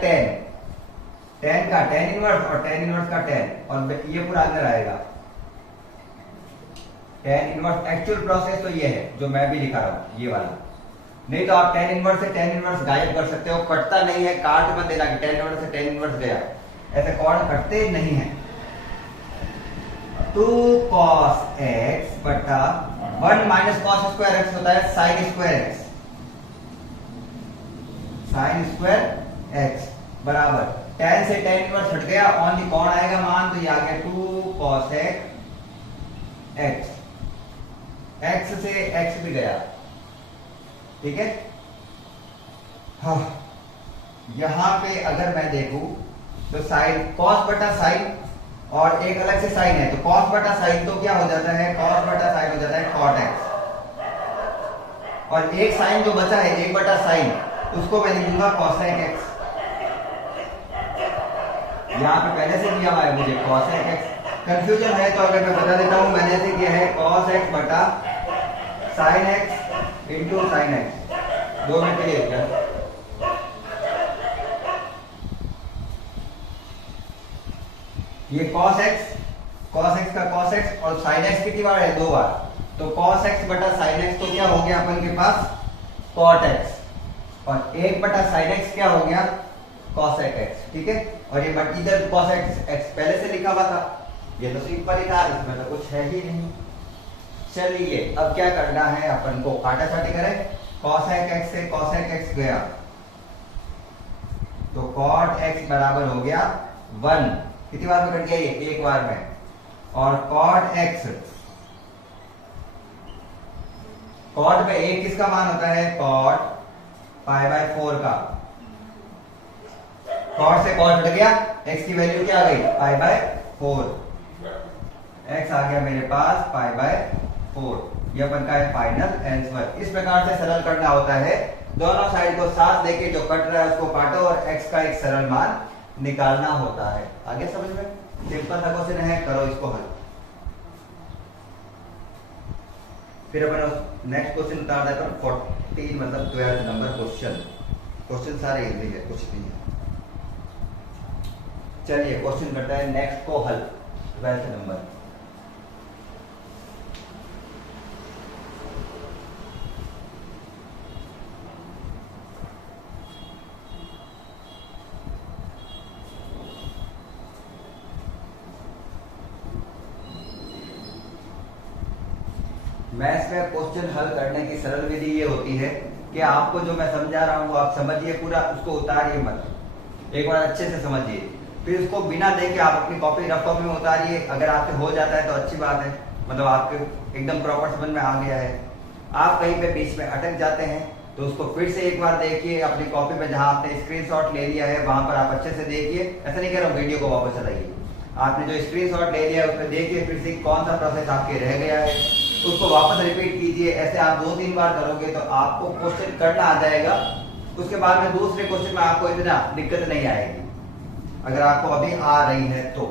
tan का tan इनवर्स और tan इनवर्स का tan, और ये पूरा अंदर आएगा tan इनवर्स। एक्चुअल प्रोसेस तो ये है जो मैं भी लिखा रहा हूं, ये वाला। नहीं तो आप tan इनवर्स से tan इनवर्स गायब कर सकते हो, कटता नहीं है, काट मत देना कि tan इनवर्स से tan इनवर्स गया, ऐसे कौन कटते नहीं है। 2 cos x बटा 1 माइनस cos स्क्वायर x होता है sin square x, sin square x बराबर tan से tan इनवर्स हट गया, ओनली कौन आएगा मान, तो ये आ गया 2 cos x, x से x भी गया, ठीक है। हाँ, यहां पे अगर मैं देखूं तो साइन cos बटा साइन और एक अलग से साइन है, तो cos बटा साइन तो क्या हो जाता है, cos बटा साइन हो जाता है cot x, और एक साइन जो बचा है 1 बटा साइन, उसको मैं लिखूंगा cosec x। यहां पे पहले से दिया हुआ है मुझे cosec x, कंफ्यूजन है तो अगर मैं बता देता हूं, मैंने ऐसे किया है cos x बटा sin x into sin x, 2 minute के लिए क्या, ये cos x का cos x और sin x कितनी बार है, 2 बार, तो cos x बटा sin x तो क्या हो गया अपन के पास cot x, और 1 बटा sin x क्या हो गया cosec x, ठीक है। और ये बट इधर cosec x पहले से लिखा हुआ था, ये तो सिंपल ही था, इसमें तो कुछ है ही नहीं। चलिए अब क्या करना है, अपन को काटा छाटी करें, cosec x से cosec x गया तो cot x बराबर हो गया 1, कितनी बार में कट गया ये, एक बार में, और cot x, cot में एक किसका मान होता है, cot π/4 का, cot से cot हट गया, x की वैल्यू क्या आ गई π/4, x आ गया मेरे पास π/4, ये अपन का है फाइनल आंसर। इस प्रकार से सरल करना होता है, दोनों साइड को साथ लेके जो कट रहा है उसको काटो और x का एक सरल मान निकालना होता है। आगे समझ में, सिंपल सा क्वेश्चन है, करो इसको हल। फिर अपन नेक्स्ट क्वेश्चन उतार देते हैं 14 मतलब 12 नंबर क्वेश्चन सारे इजी है, कुछ नहीं है। चलिए क्वेश्चन करते हैं नेक्स्ट को हल, 12 नंबर। मैथ्स में क्वेश्चन हल करने की सरल विधि ये होती है कि आपको जो मैं समझा रहा हूँ आप समझिए पूरा, उसको उतारिए मत, एक बार अच्छे से समझिए, फिर उसको बिना देखे आप अपनी कॉपी रफ कॉपी में उतारिए। अगर आपसे हो जाता है तो अच्छी बात है, मतलब आपके एकदम प्रॉपर समझ में आ गया है। आप कहीं पे बीच में अटक जाते हैं तो उसको फिर से एक बार देखिए अपनी कॉपी में, जहां आपने स्क्रीनशॉट ले लिया है वहां पर आप अच्छे से देखिए। ऐसा नहीं कह रहा हूँ वीडियो को वापस चलाइए, आपने जो स्क्रीनशॉट ले लिया है उसमें देखिए फिर से कौन सा प्रोसेस आपके रह गया है, उसको वापस रिपीट कीजिए। ऐसे आप 2-3 बार करोगे तो आपको क्वेश्चन करना आ जाएगा। उसके बाद में दूसरे क्वेश्चन में आपको इतना दिक्कत नहीं आएगी, अगर आपको अभी आ रही है तो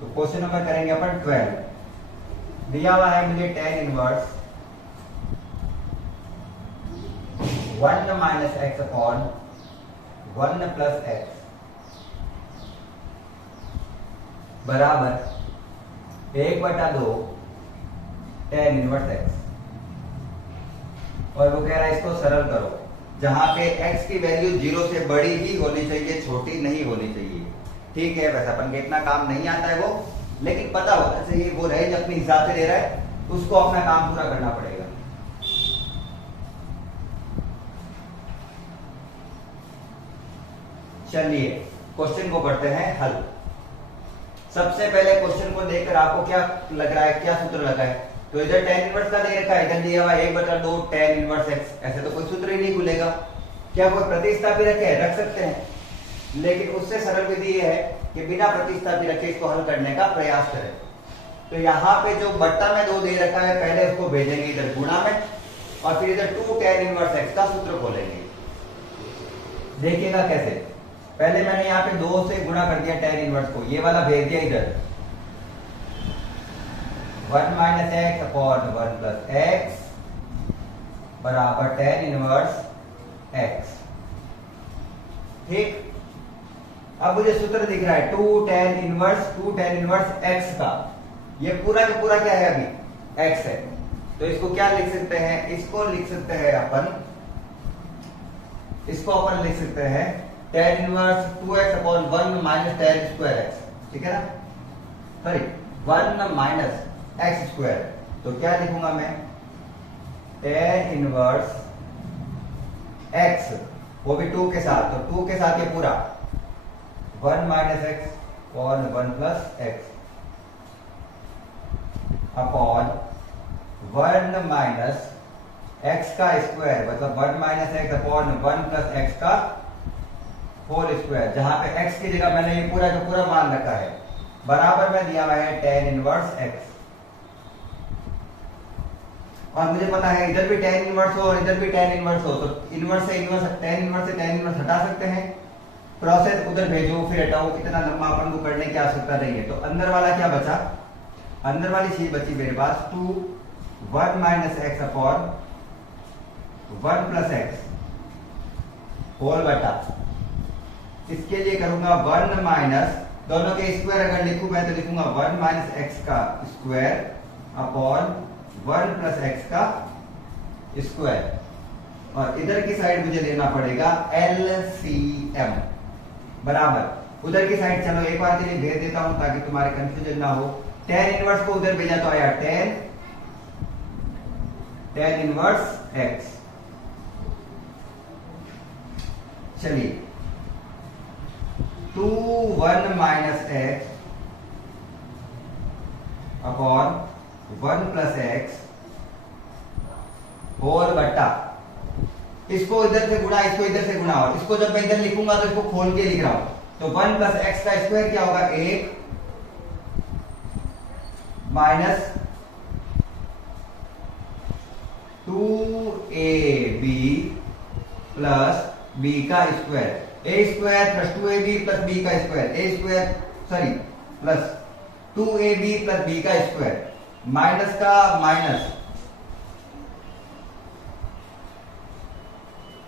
क्वेश्चन नंबर करेंगे अपन 12। दिया हुआ है मुझे tan inverse 1 minus x upon 1 plus x बराबर 1/2 tan इनवर्स x, और वो कह रहा है इसको सरल करो, जहां पे x की वैल्यू 0 से बड़ी ही होनी चाहिए, छोटी नहीं होनी चाहिए। ठीक है, वैसे अपन के इतना काम नहीं आता है वो, लेकिन पता होना चाहिए वो रेंज अपने हिसाब से दे रहा है, उसको अपना काम पूरा करना पड़ेगा। चलिए क्वेश्चन को करते हैं हल। सबसे पहले क्वेश्चन को देखकर आपको क्या लग रहा है, क्या सूत्र लगा है? तो इधर tan इनवर्स का दे रखा है, इधर दिया हुआ 1/2 tan इनवर्स x, ऐसे तो कोई सूत्र ही नहीं खुलेगा। क्या कोई प्रतिस्थापी रखे? रख सकते हैं, लेकिन उससे सरल विधि ये है कि बिना प्रतिस्थापी रखे इसको हल करने का प्रयास करें। तो यहाँ पे जो बट्टा में 2 दे रखा है पहले उसको भेजेंगे इधर गुणा में और फिर इधर 2 tan इनवर्स x का सूत्र खोलेंगे। देखिएगा कैसे, पहले मैंने यहाँ पे 2 से गुणा कर दिया tan इनवर्स को, ये वाला भेज दिया इधर 1 minus x upon 1 plus x बराबर tan इनवर्स x। ठीक, अब मुझे सूत्र दिख रहा है 2 tan इनवर्स x का, ये पूरा का पूरा क्या है अभी x है, तो इसको क्या लिख सकते हैं, इसको लिख सकते हैं अपन लिख सकते हैं tan inverse 2x upon 1 minus tan square x। ठीक है ना, सॉरी 1 माइनस x स्क्वायर, तो क्या लिखूंगा मैं tan इनवर्स x, वो भी 2 के साथ, तो 2 के साथ ये पूरा 1 minus x upon 1 plus x upon 1 minus x का स्क्वायर, मतलब 1 minus x upon 1 plus x का होल स्क्वायर, जहां पे एक्स की जगह मैंने ये पूरा का पूरा मान रखा है, बराबर में दिया हुआ है tan इनवर्स एक्स। और मुझे पता है इधर भी tan इनवर्स हो और इधर भी tan इनवर्स हो, तो इनवर्स से इनवर्स tan इनवर्स से tan इनवर्स हटा सकते हैं, प्रोसेस उधर भेजो फिर हटाओ, इतना लंबा अपन को करने की आवश्यकता नहीं है। तो अंदर वाला क्या बचा, अंदर वाली चीज बची मेरे पास 2 1 minus x upon 1 plus x whole बटा, इसके लिए करूंगा 1 माइनस, दोनों के स्क्वायर अगर लिखूं मैं तो लिखूंगा 1 माइनस एक्स का स्क्वायर अपॉन 1 प्लस एक्स का स्क्वायर, और इधर की साइड मुझे लेना पड़ेगा LCM बराबर उधर की साइड। चलो एक बार के लिए भेज देता हूं ताकि तुम्हारे कंफ्यूजन ना हो। tan इनवर्स को उधर भेजा तो आया tan इनवर्स x। चलिए 2 1 minus x upon 1 plus x whole बट्टा, इसको इधर से गुणा, इसको इधर से गुणा, और इसको जब मैं इधर लिखूंगा तो इसको खोल के लिख रहा हूं, तो 1 प्लस एक्स का स्क्वायर क्या होगा 1 माइनस 2ab प्लस b का square, a square plus 2ab plus b का square, a square sorry plus 2ab plus b का स्क्वायर, माइनस का माइनस,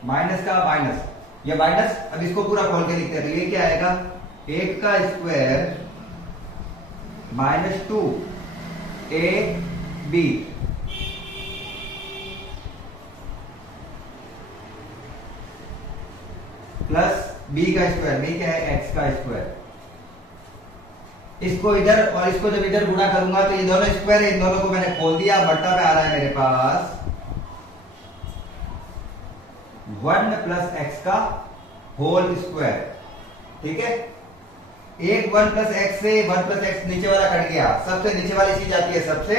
माइनस का माइनस, ये माइनस, अब इसको पूरा खोल के लिखते हैं तो ये क्या आएगा 1 का square minus 2ab plus b का स्क्वायर, b क्या है x का स्क्वायर, इसको इधर और इसको जब इधर गुणा करूंगा तो ये दोनों स्क्वायर है, इन दोनों को मैंने खोल दिया, बट्टा पे आ रहा है मेरे पास 1 प्लस एक्स का होल स्क्वायर। ठीक है, एक 1 प्लस एक्स से 1 प्लस एक्स नीचे वाला कट गया, सबसे नीचे वाली चीज आती है सबसे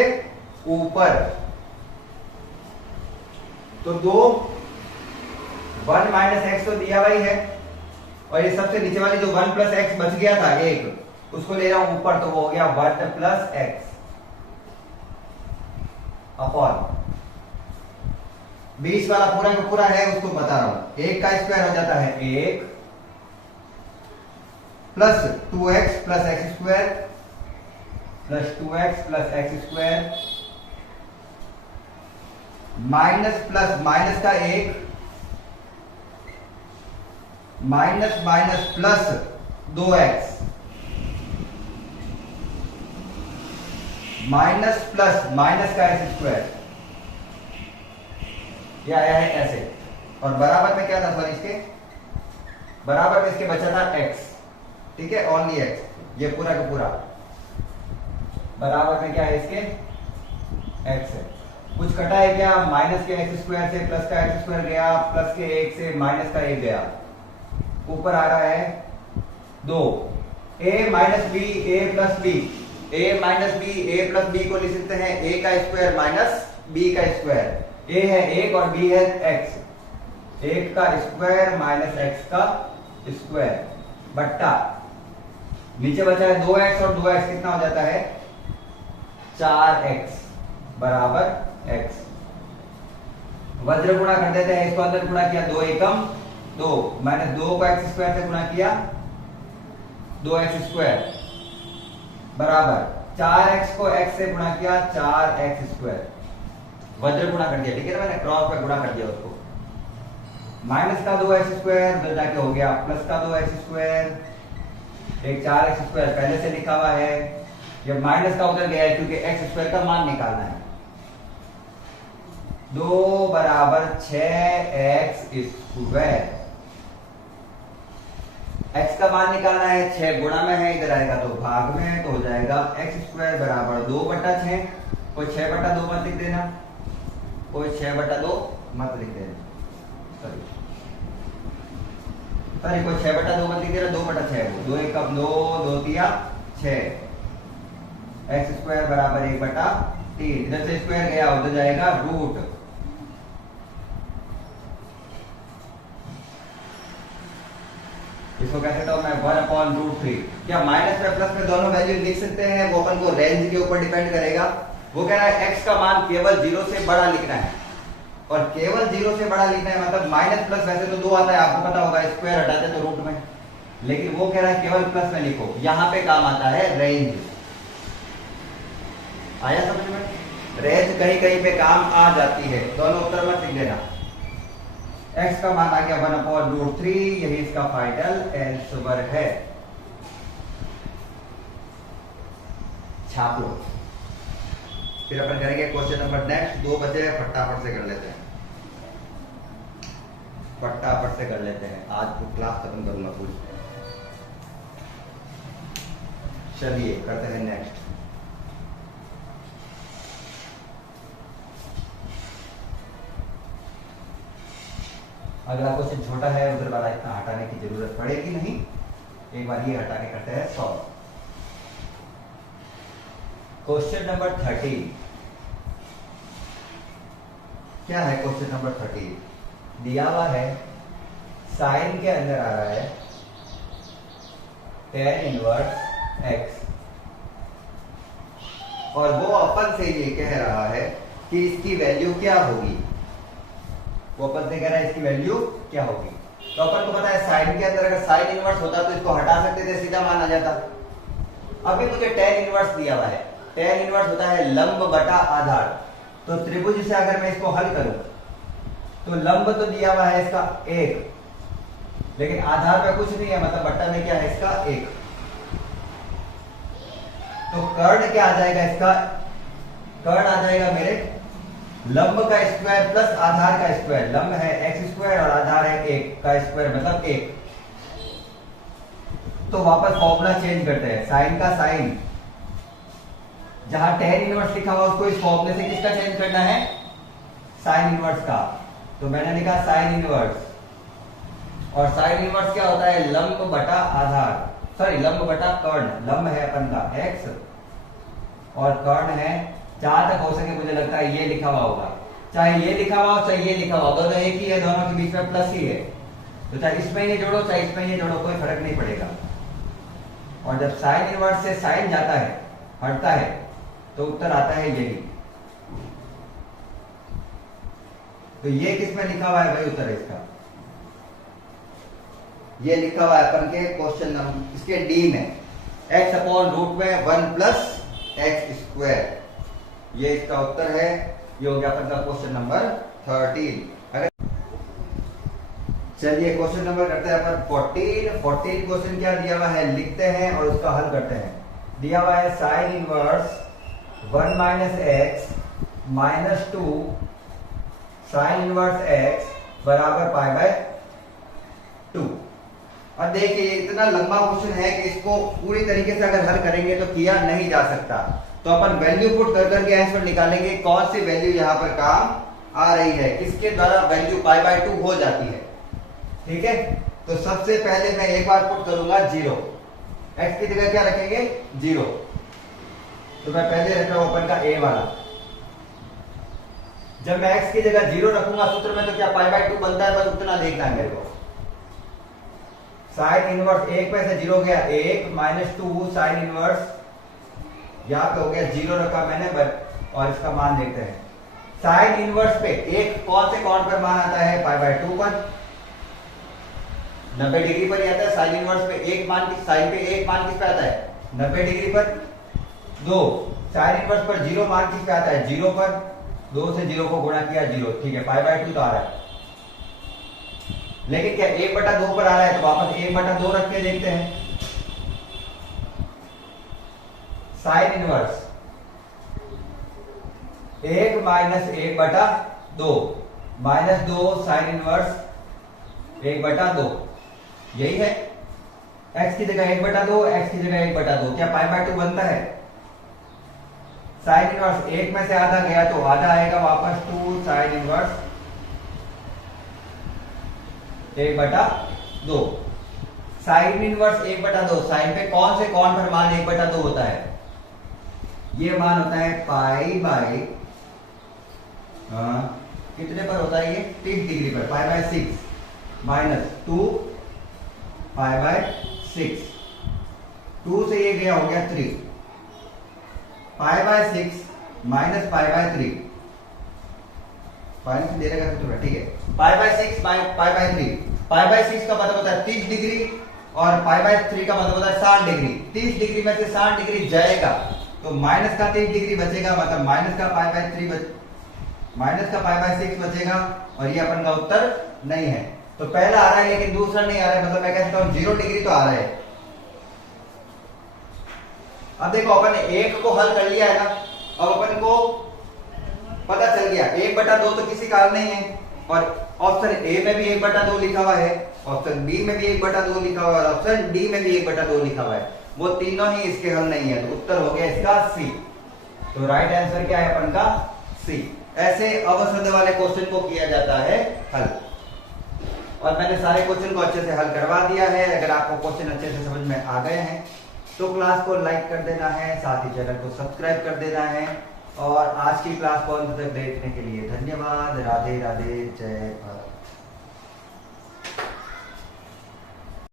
ऊपर, तो 2 1 माइनस एक्स तो दिया हुआ ही है, और ये सबसे नीचे वाली जो 1 प्लस एक्स बच गया था एक, उसको ले रहा हूं ऊपर, तो वो हो गया 1 प्लस एक्स अपॉन 20 वाला पूरा का पूरा है उसको बता रहा हूं, 1 का स्क्वायर हो जाता है 1 plus 2x plus x square plus 2x plus x square minus plus minus का 1 minus minus plus 2x minus plus minus का एक्स स्क्वायर, ये आया है ऐसे, और बराबर में क्या था, सॉरी इसके बराबर में इसके बचा था x। ठीक है, ओनली x, ये पूरा का पूरा बराबर में क्या है इसके x है। कुछ कटा है क्या, माइनस के एक्स स्क्वायर से प्लस का एक्स स्क्वायर गया, प्लस के 1 से माइनस का 1 गया, ऊपर आ रहा है 2 a minus B a plus B, a minus B a plus B को लिख सकते हैं a का स्क्वायर माइनस b का स्क्वायर, a है 1 और b है x, 1 का स्क्वायर माइनस x का स्क्वायर बट्टा नीचे बचा है 2x, और 2x कितना हो जाता है 4x बराबर x। वज्र गुणा कर देते हैं, इसको अंदर गुणा किया 2 एकम 2, मैंने 2 को x स्क्वायर से गुणा किया 2x स्क्वायर बराबर 4x को x से गुणा किया 4x स्क्वायर। वज्र गुणा कर दिया, ठीक है ना, मैंने क्रॉस पे गुणा कर दिया उसको। माइनस का 2x स्क्वायर उधर जाके हो गया प्लस का 2x स्क्वायर, एक 4x स्क्वायर पहले से लिखा हुआ है, जब माइनस का उधर गया है क्योंकि x स्क्वायर का मान निकालना है। 2 बराबर 6x स्क्वायर, x का मान निकालना है, 6 गुणा में है, इधर आएगा तो भाग में है, तो हो जाएगा x स्क्वायर बराबर 2/6। कोई 6/2 मत लिख देना, कोई 6/2 मत लिख देना, सॉरी कोई 6/2 मत लिख देना, 2/6 2 एक 2 2 3 6, x स्क्वायर बराबर 1/3, इधर से स्क्वायर गया उधर जाएगा रूट। इसको कह सकता हूं मैं 1/√3। क्या माइनस में प्लस में दोनों वैल्यू लिख सकते हैं? वो अपन को रेंज के ऊपर डिपेंड करेगा। वो कह रहा है x का मान केवल 0 से बड़ा लिखना है, और केवल 0 से बड़ा लिखना है मतलब माइनस प्लस वैसे तो 2 आता है, आपको पता होगा, स्क्वायर हटाते तो रूट में, लेकिन वो कह रहा है केवल प्लस में लिखो, यहां पे काम आता है रेंज। आया समझ में? रेंज कहीं कहीं पे काम आ जाती है, दोनों उत्तर मत लिख देना। x का मान आ गया 1/√3, यही इसका फाइनल आंसर है। छाप लो। फिर अपन करेंगे क्वेश्चन नंबर नेक्स्ट, 2 बचे हैं, फटाफट से कर लेते हैं, फटाफट से कर लेते हैं, आज तो क्लास खत्म करूंगा पूरी। चलिए करते हैं नेक्स्ट। अगला क्वेश्चन छोटा है, उधर वाला इतना हटाने की जरूरत पड़ेगी नहीं, एक बार ये हटा के करते हैं सॉल्व। क्वेश्चन नंबर 13 क्या है? क्वेश्चन नंबर 13 दिया हुआ है, साइन के अंदर आ रहा है tan इनवर्स x, और वो अपन से ये कह रहा है कि इसकी वैल्यू क्या होगी। वो अपन से कह रहा है इसकी वैल्यू क्या होगी। तो अपन को पता है साइन के अंदर अगर साइन इनवर्स होता तो इसको हटा सकते थे, सीधा मान आ जाता। अभी मुझे tan इनवर्स दिया हुआ है, tan इनवर्स होता है लंब बटा आधार। तो त्रिभुज से अगर मैं इसको हल करूं तो लंब तो दिया हुआ है इसका 1, लेकिन आधार में कुछ नहीं है, मतलब बट्टा में क्या है इसका 1। तो कर्ण क्या आ जाएगा इसका? कर्ण आ जाएगा मेरे लंब का स्क्वायर प्लस आधार का स्क्वायर। लंब है x स्क्वायर और आधार है 1 का स्क्वायर मतलब 1। तो वापस फॉर्मूला चेंज करते हैं, साइन का साइन, जहां tan इनवर्स लिखा हुआ उसको इस फॉर्मूले से किसका चेंज करना है? साइन इनवर्स का। तो मैंने लिखा साइन इनवर्स, और साइन इनवर्स क्या होता है? लंब बटा आधार, सॉरी लंब बटा कर्ण। लंब है अपन का x और कर्ण है, जहां तक हो सके मुझे लगता है ये लिखा हुआ होगा, चाहे ये लिखा हुआ हो चाहे ये लिखा हुआ, दोनों एक ही है, दोनों के बीच में प्लस ही है। तो चाहे इसमें ये जोड़ो चाहे इसमें ये जोड़ो, कोई फर्क नहीं पड़ेगा। और जब साइन इनवर्स से साइन जाता है, हटता है, तो उत्तर आता है यही। तो ये किसमें लिखा हुआ है भाई उत्तर है इसका? ये लिखा हुआ है अपन के क्वेश्चन नंबर इसके डी में, x/√1 प्लस x स्क्वायर, ये इसका उत्तर है। ये हो गया अपन का क्वेश्चन नंबर 13। अगर चलिए क्वेश्चन नंबर करते हैं अपन 14 क्वेश्चन क्या दिया हुआ है लिखते हैं और उसका हल करते हैं। दिया हुआ है sine inverse 1 minus x minus 2 sine inverse x बराबर π/2। अब देखिए इतना लंबा क्वेश्चन है कि इसको पूरी तरीके से अगर हल करेंगे तो किया नहीं जा सकता। तो अपन वैल्यू पुट कर करके आंसर निकालेंगे, कौन सी वैल्यू यहाँ पर काम आ रही है, किसके द्वारा वैल्यू π/2 हो जाती है। ठीक है, तो सबसे पहले मैं एक बार पुट करूंगा 0, x की जगह क्या रखेंगे 0। तो मैं पहले रख रहा हूं अपन का a वाला। जब मैं x की जगह 0 रखूंगा सूत्र में तो क्या π/2 बनता है, बस उतना देखना है मेरे को। साइन इनवर्स 1 पे से 0 गया 1 माइनस 2 साइन इनवर्स यहाँ पे हो गया 0 रखा मैंने बट, और इसका मान देखते हैं। साइन इनवर्स पे एक कौन से कोण पर मान आता है? π/2 पर, 90 डिग्री पर ही आता है। साइन इनवर्स पे एक मान की, साइन पे एक मान किस पे आता है? 90 डिग्री पर। 2 साइन इनवर्स पर 0 मान किस पे आता है? 0 पर। 2 से 0 को गुणा किया 0, ठीक है, π/2 तो आ रहा है। लेकिन क्या 1/2 पर आ रहा है? तो वापस 1/2 रख के देखते हैं। साइन इनवर्स 1 - 1/2 -2 साइन इनवर्स 1/2, यही है। x की जगह 1/2, x की जगह 1/2, क्या π/2 बनता है? साइन इनवर्स 1 में से आधा गया तो आधा आएगा वापस, 2 sine inverse 1/2। Sine inverse 1/2, sine पे कौन से कोण पर मान 1/2 होता है? ये मान होता है कितने पर होता है ये? 30 डिग्री पर, π/6 माइनस 2 π/6। 2 से ये गया हो गया 3, π/6 माइनस π/3, माइनस दे रहेगा तो ठीक है। π/6 π/3, π/6 का मतलब होता है 30 डिग्री और π/3 का मतलब होता है 60 डिग्री। 30 डिग्री में से 60 डिग्री जाएगा तो माइनस का 30 डिग्री बचेगा, मतलब माइनस का π/6 बचेगा, और ये अपन का उत्तर नहीं है। तो पहला आ रहा है लेकिन दूसरा नहीं आ रहा है, मतलब मैं कह सकता हूं 0 डिग्री तो आ रहा है। अब देखो अपन ने एक को हल कर लिया है ना, अब अपन को पता चल गया 1/2 तो किसी कारण नहीं है, और ऑप्शन ए में भी 1/2 लिखा हुआ है, ऑप्शन बी में भी 1/2 लिखा हुआ है, और ऑप्शन डी में भी 1/2 लिखा हुआ है। वो तीनों ही इसके हल नहीं है, तो उत्तर हो गया इसका सी। तो राइट आंसर क्या है अपन का? सी। ऐसे अवशब्द वाले क्वेश्चन को किया जाता है हल, और मैंने सारे क्वेश्चन को अच्छे से हल करवा दिया है। अगर आपको क्वेश्चन अच्छे से समझ में आ गए हैं तो क्लास को लाइक कर देना है, साथ ही चैनल को सब्सक्राइब कर देना है। और आज की क्लास को अंत तक देखने के लिए धन्यवाद। राधे राधे, जय भारत।